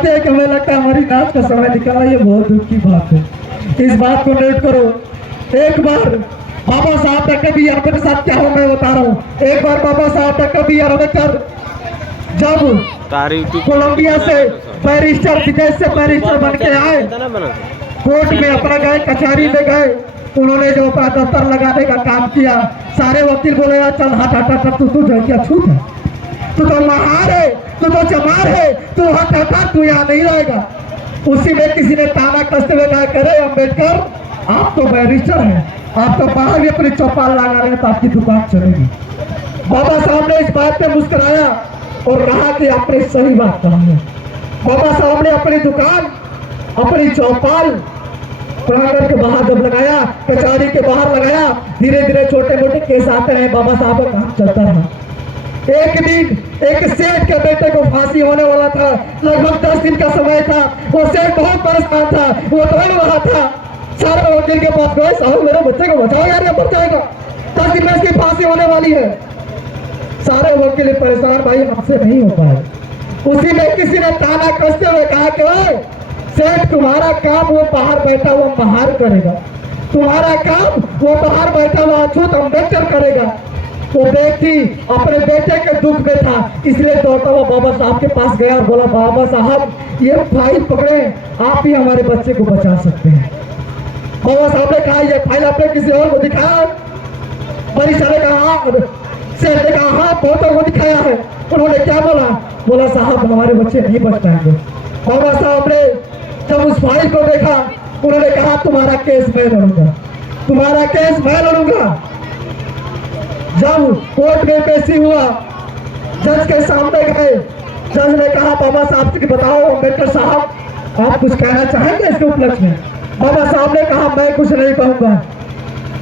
बताते हैं कि हमें लगता है हमारी नाच का समय निकला, ये बहुत दुख की बात है। इस बात को नोट करो। एक बार बाबा साहब का कभी अपने साथ क्या हो मैं बता रहा हूँ। एक बार बाबा साहब का कभी अम्बेडकर जब कोलंबिया से बैरिस्टर विदेश से बैरिस्टर बन के आए, कोर्ट में अपना गए, कचहरी में गए, उन्होंने जो अपना दफ्तर लगाने का काम किया, सारे वकील बोले यार चल हट हट हट, तू जो क्या छूट है, तू तो महार है, तू तो चमार है, तू हट हट हट, तू यहाँ नहीं रहेगा। उसी में किसी ने ताना कसते हुए कहा करे अम्बेडकर आप तो बैरिस्टर हैं, आप तो बाहर भी अपनी चौपाल लगा रहे हैं तो आपकी दुकान चलेगी। बाबा साहब ने इस बात पे मुस्कुराया और कहा कि आपने सही बात कहा है। बाबा साहब ने अपनी दुकान, अपनी चौपाल प्रांगण के बाहर जब लगाया, कचहरी के बाहर लगाया, धीरे धीरे छोटे मोटे केस आते रहे, बाबा साहब का काम चलता रहा। एक दिन एक सेठ के बेटे को फांसी होने वाला था, लगभग 10 दिन का समय था। वो सेठ बहुत परेशान था, वो रोने वाला था। सारे वकील के पास गए, साहब मेरे बच्चे को बचाओ यार, ये मर जाएगा, 10 दिन में इसकी फांसी होने वाली है। सारे वकील परेशान, भाई हमसे नहीं हो पाए। उसी में किसी ने ताना कसते हुए कहा कि ओए सेठ तुम्हारा काम वो बाहर बैठा हुआ बाहर करेगा, तुम्हारा काम वो बाहर बैठा हुआ अछूत अम्बेडकर करेगा। वो व्यक्ति अपने बेटे के दुख में था, इसलिए दौड़ता हुआ बाबा साहब के पास गया और बोला बाबा साहब ये फाइल पकड़े, आप ही हमारे बच्चे को बचा सकते हैं। बाबा साहब ने कहा ये फाइल आपने किसी और को दिखाया? बैरिस्टर ने कहा, सेठ ने कहा हाँ बहुतों को दिखाया है। उन्होंने क्या बोला? बोला साहब हमारे बच्चे नहीं बच पाएंगे। बाबा साहब ने जब उस फाइल को देखा, उन्होंने कहा तुम्हारा केस मैं लड़ूंगा, तुम्हारा केस मैं लड़ूंगा। जब कोर्ट में पेशी हुआ, जज के सामने गए, जज ने कहा बाबा साहब से बताओ अम्बेडकर साहब आप कुछ कहना चाहेंगे इसके उपलक्ष्य में? बाबा साहब ने कहा मैं कुछ नहीं कहूंगा,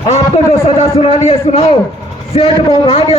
आपको जो सजा सुनानी है सुनाओ। सेठ मोहन आ गया।